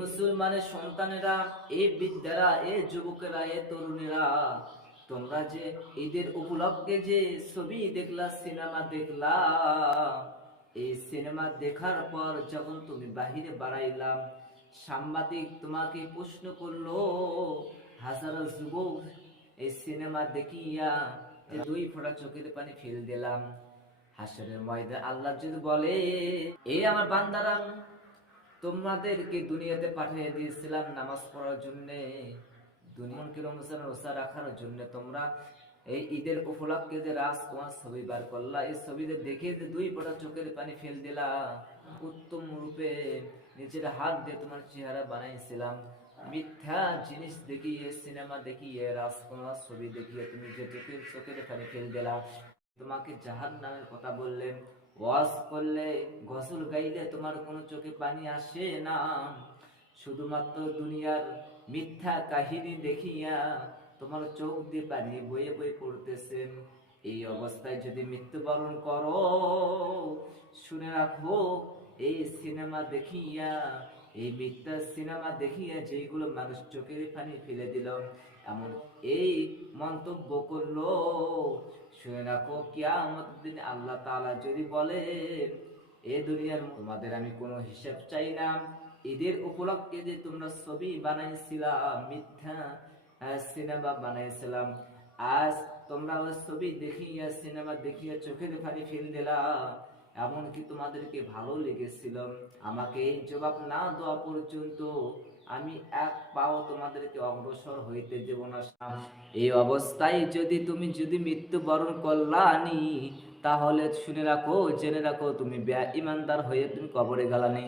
মুসলমানের সন্তানেরা, এই বৃদ্ধেরা, এই যুবকেরা, এই তরুণীরা, তোমরা যে ঈদের উপলক্ষে যে ছবি দেখলা, সিনেমা দেখলা, এই সিনেমা দেখার পর যখন তুমি বাহিরে বাড়াইলাম, সাংবাদিক তোমাকে প্রশ্ন করলো, হাজারো যুবক এই সিনেমা দেখিয়া যে দুই ফোঁটা চোখের পানি ফেল দিলাম, হাসরের ময়দানে আল্লাহ যদি বলে, এই আমার বান্দারা, তোমাদেরকে দুনিয়াতে পাঠিয়ে দিয়েছিলাম নামাজ পড়ার জন্য, দুনিয়াকে রমজান রোজা রাখার জন্য, তোমরা এই ঈদের উপলক্ষে যে রাজকুমার ছবি বার করলা, এই ছবিতে দেখে যে দুই ফোঁটা চোখের পানি ফেল দিলা, উত্তম রূপে নিজের হাত দিয়ে তোমার চেহারা বানাইছিলাম, মিথ্যা জিনিস দেখিয়ে, সিনেমা দেখিয়ে, রাজকুমার ছবি দেখিয়ে তুমি যে চোখের পানি ফেল দিলা, তোমাকে জাহান্নামের কথা বললেন, ওয়াজ করলে, গজল গাইলে তোমার কোনো চোখে পানি আসে না, শুধুমাত্র দুনিয়ার মিথ্যা কাহিনী দেখিয়া তোমার চোখ দিয়ে পানি বয়ে বয়ে পড়তেছেন। এই অবস্থায় যদি মৃত্যুবরণ করো, শুনে রাখো, এই সিনেমা দেখিয়া, এই মিথ্যা সিনেমা দেখিয়া যেগুলো মানুষ চোখের পানি ফেলে দিল, এমন এই মন্তব্য করলো, শুনে রাখো, কিয়ামত দিন আল্লাহ তাআলা যদি বলে, এ দুনিয়ার তোমাদের আমি কোনো হিসাব চাই না, ঈদের উপলক্ষে যে তোমরা ছবি বানাইছিলাম, মিথ্যা সিনেমা বানাইছিলাম, আজ তোমরা ওই ছবি দেখিয়া, সিনেমা দেখিয়া চোখের পানি ফেল দিলা, এমনকি তোমাদেরকে ভালো লেগেছিল, আমাকে এই জবাব না দেওয়া পর্যন্ত আমি এক পাও তোমাদেরকে অগ্রসর হইতে দেব না। এই অবস্থায় যদি মৃত্যুবরণ করলানি, তাহলে শুনে রাখো, জেনে রাখো, তুমি ইমানদার হয়ে তুমি কবরে গেলানি।